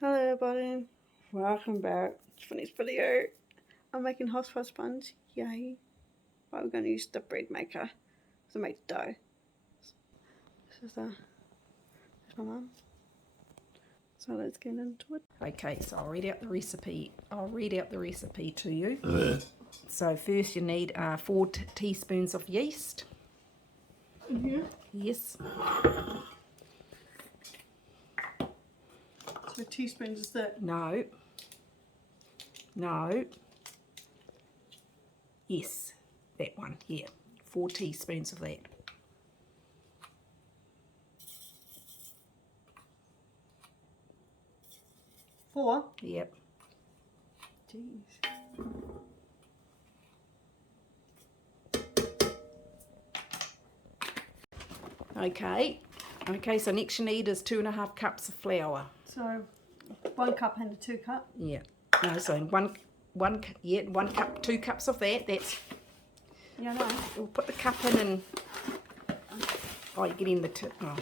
Hello everybody, welcome back to this video. I'm making hot fudge buns, yay. But we're going to use the bread maker to make the dough. This is my mum. So let's get into it. Okay, so I'll read out the recipe. To you. So first you need 4 teaspoons of yeast. Mm-hmm. Yes. So teaspoons is that? No. No. Yes, that one. Yeah, 4 teaspoons of that. Four? Yep. Jeez. Okay. Okay, so next you need is 2.5 cups of flour. So 1 cup and a 2 cup? Yeah. No, so one cup, 2 cups of that. That's. Yeah, no. We'll put the cup in and. Oh, you're getting the tip. Oh.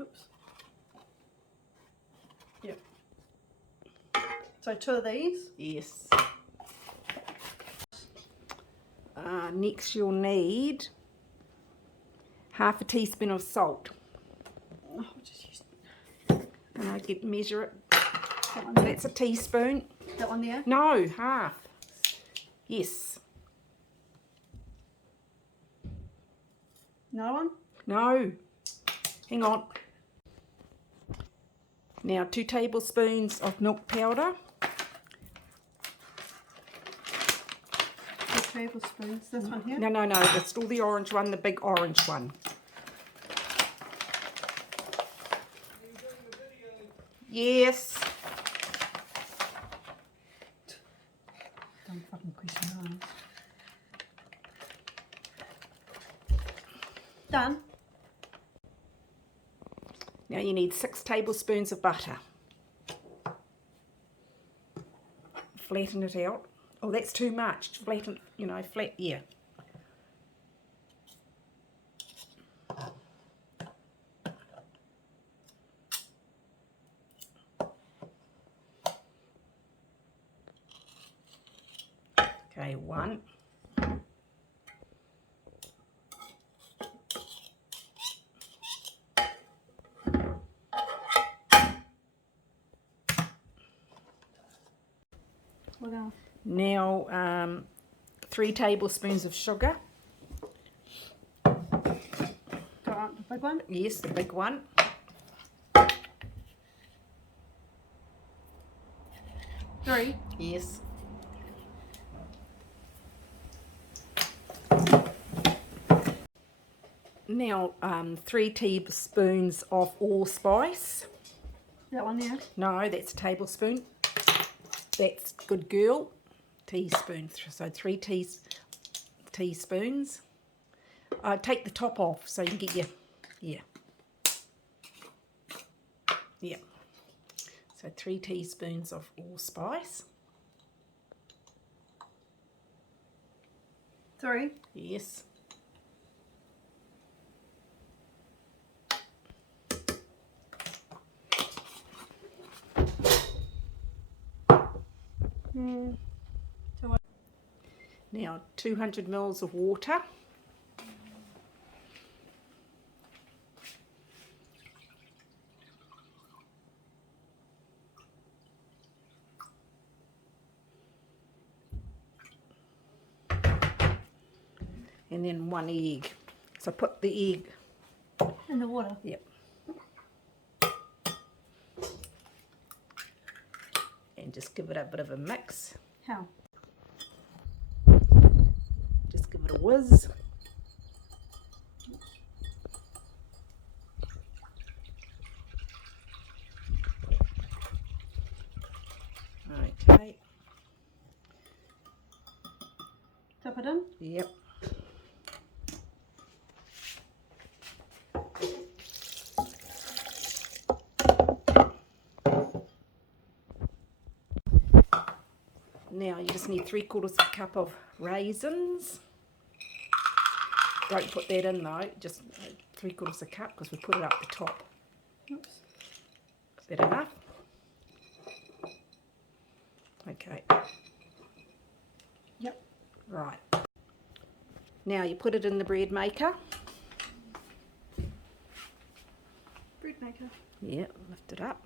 Oops. Yep. So 2 of these? Yes. Next you'll need half a teaspoon of salt. Oh, I'll just use And I measure it. that one there. That's a teaspoon. That one there? No, half. Yes. Another one? No. Hang on. Now 2 tablespoons of milk powder. 2 tablespoons. This one here? No, that's still the orange one, the big orange one. Yes. Don't fucking question your eyes. Done. Now you need 6 tablespoons of butter. Flatten it out. Oh, that's too much. Flatten, flat, yeah. Okay, 1. What else? Now 3 tablespoons of sugar. Go on, the big one? Yes, the big one. 3. Yes. Now 3 teaspoons of allspice. That one there? No, that's a tablespoon. That's good girl. Teaspoon. So 3 teaspoons. Take the top off so you can get your, yeah. So 3 teaspoons of allspice. 3. Yes. So what? Now 200 mils of water. And then 1 egg. So put the egg In the water? Yep. And just give it a bit of a mix. How? Just give it a whiz. Okay. Tap it in? Yep. Now you just need 3/4 cup of raisins. Don't put that in though, just 3/4 cup because we put it up the top. Oops. Is that enough? Okay. Yep. Right. Now you put it in the bread maker. Bread maker. Yeah, lift it up.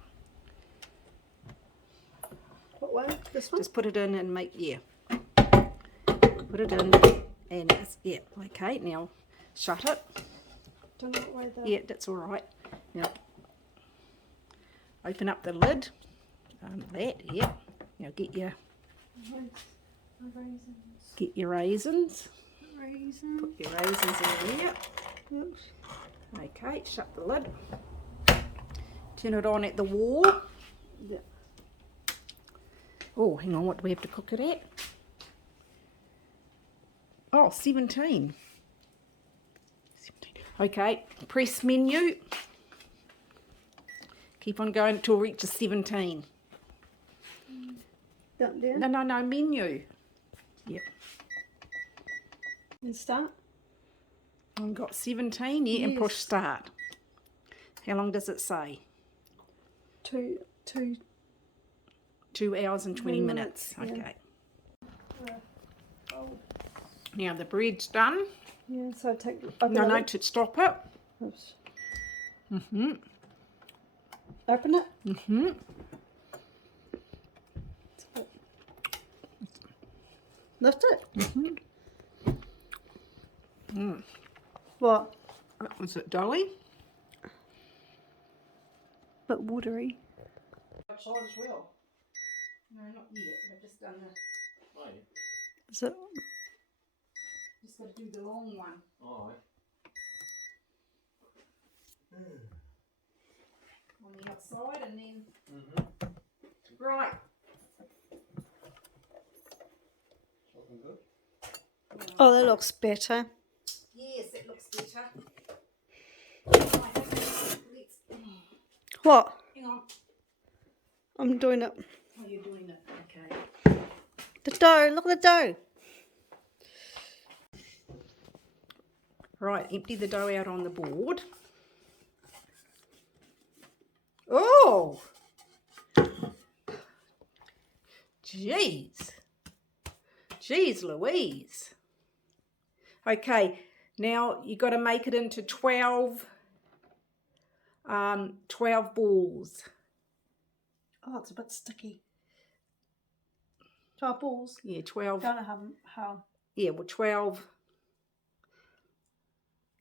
What way? This one? Just put it in and make, yeah. Put it in and it's, yeah, okay, now shut it. Don't know what way though. Yeah, that's all right. Now open up the lid. That, yeah. Now get your Raisins. get your raisins. Raisins. Put your raisins in there. Oops. Okay, shut the lid. Turn it on at the wall. Yeah. Oh, hang on, what do we have to cook it at? Oh, 17. Okay, press menu. Keep on going until it reaches 17. Down there. No, menu. Yep. And start. I've got 17, yeah, and push Yes. start. How long does it say? 2 2 hours and 20 minutes. minutes, yeah. Okay. Oh. Now the bread's done. Yeah, so take No, to stop it. Oops. Mm-hmm. Open it. Mm-hmm. Lift it. Mm-hmm. Mm. What? Was it doughy? But watery. Outside as well. No, not yet. I've just done the. Oh, Is it? Just got to do the long one. oh, On the outside and then. mm-hmm. Right. Looking good. Oh, that looks better. Yes, that looks better. Right, okay, What? hang on. I'm doing it. Oh, you're doing it. Okay. The dough. Look at the dough. Right, empty the dough out on the board. Oh! Jeez. Jeez Louise. Okay, now you got to make it into 12 balls. Oh, it's a bit sticky. 12 balls. Yeah, 12. Don't know how. Yeah, well, 12.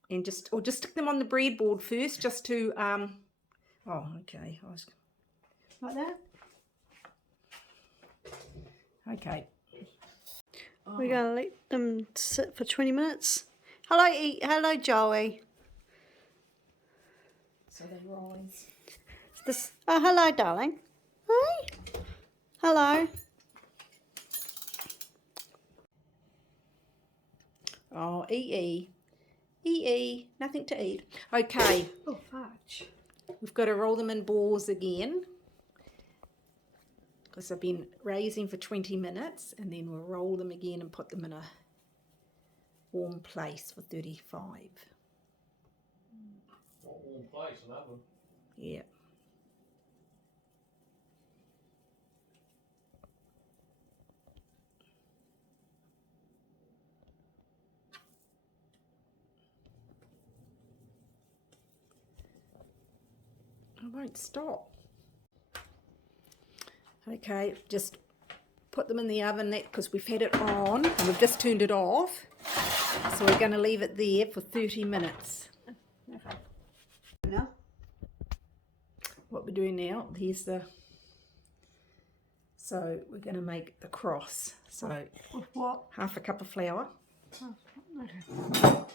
And just stick them on the breadboard first, just to oh, okay. Like that? Okay. Oh. We're going to let them sit for 20 minutes. Hello, Joey. So they rise. Oh, hello, darling. Hey. Hello. Oh, nothing to eat. Okay, Oh, fudge. we've got to roll them in balls again because I've been raising for 20 minutes, and then we'll roll them again and put them in a warm place for 35. What warm place, an oven? Yeah. I won't stop. Okay, just put them in the oven because we've had it on and we've just turned it off. So we're going to leave it there for 30 minutes. Okay. Now? What we're doing now, here's the, so we're going to make the cross. So With what? half a cup of flour. Oh, okay.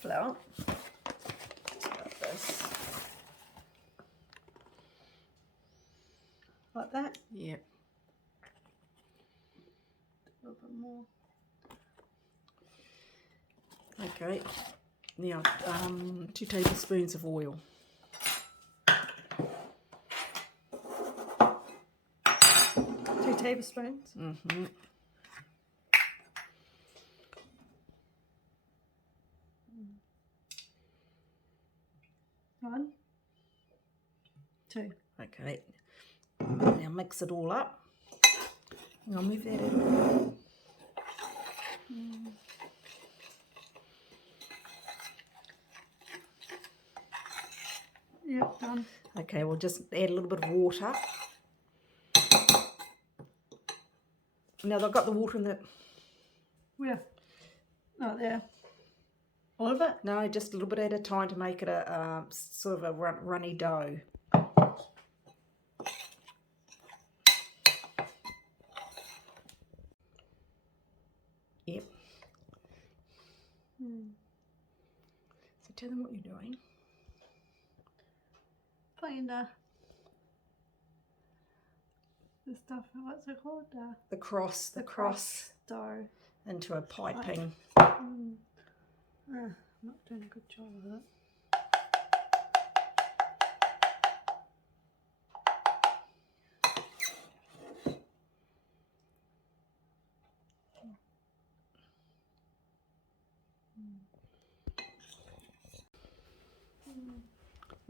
Flour. Like this. Like that? Yeah. A little bit more. Okay. Now, 2 tablespoons of oil. 2 tablespoons. Mm-hmm. 1, 2. Okay. Now mix it all up. And I'll move that in. Yep, done. Okay, we'll just add a little bit of water. Now I've got the water in the... Where? Oh, there. All of it? No, just a little bit at a time to make it a sort of a runny dough. Yep. So tell them what you're doing. Putting the stuff, what's it called? The cross Dough. into a piping. I'm not doing a good job of it.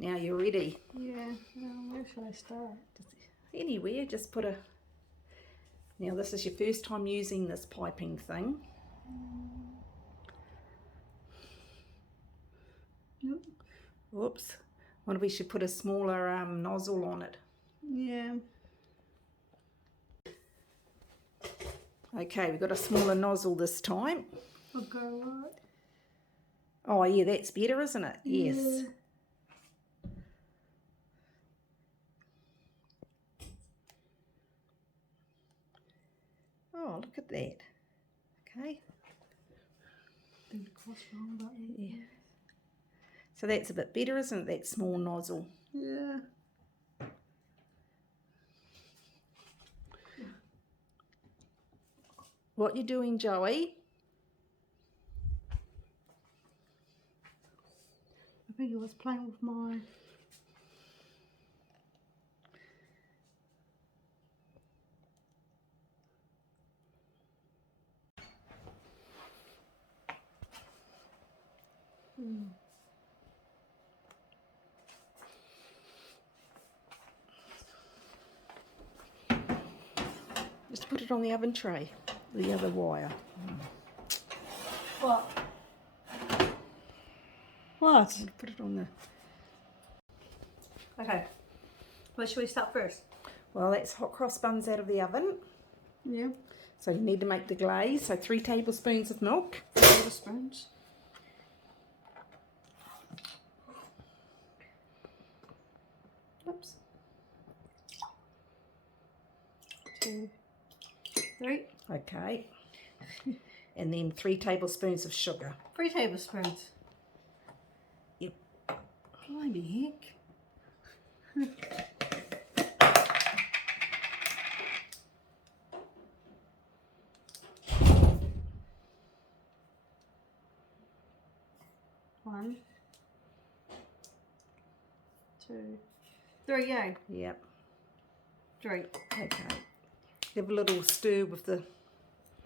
Now you're ready. Yeah, where should I start? Just anywhere, just put a... Now this is your first time using this piping thing. Yep. Whoops. Wonder we should put a smaller nozzle on it. Yeah. Okay, we've got a smaller nozzle this time. I'll go right. Oh yeah, that's better, isn't it? Yeah. Yes. Oh, look at that. Okay. Didn't cost wrong, but Yeah. So that's a bit better, isn't it? That small nozzle. yeah. What you doing, Joey? I think it was playing with my... Just put it on the oven tray, the other wire. What? What? Put it on the... Okay. Where should we start first? Well, that's hot cross buns out of the oven. Yeah. So you need to make the glaze. So 3 tablespoons of milk. Tablespoons. Oops. 2, 3. Okay. And then 3 tablespoons of sugar. 3 tablespoons. Yep. Blimey heck. One, 2, 3, yeah. Yep. 3. Okay. Give a little stir with the...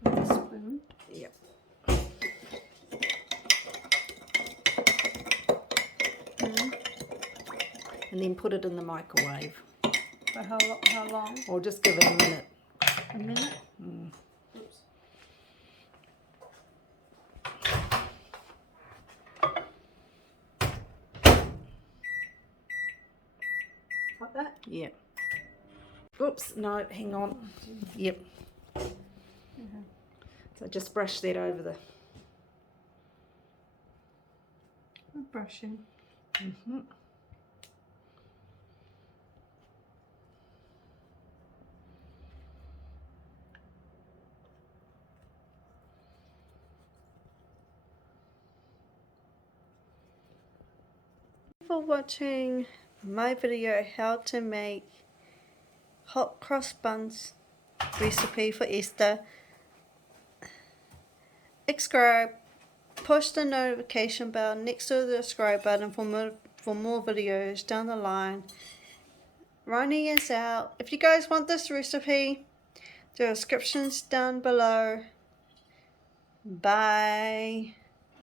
With a spoon. Yep. And then put it in the microwave. For how long? Or just give it a minute. A minute? Oops. Like that? Yep. Oops, no, hang on. Yep. So just brush that over the... I'm brushing. For watching my video how to make hot cross buns recipe for Easter. Subscribe. push the notification bell next to the subscribe button for more videos down the line. Ronnie is out. If you guys want this recipe, the description's down below. Bye.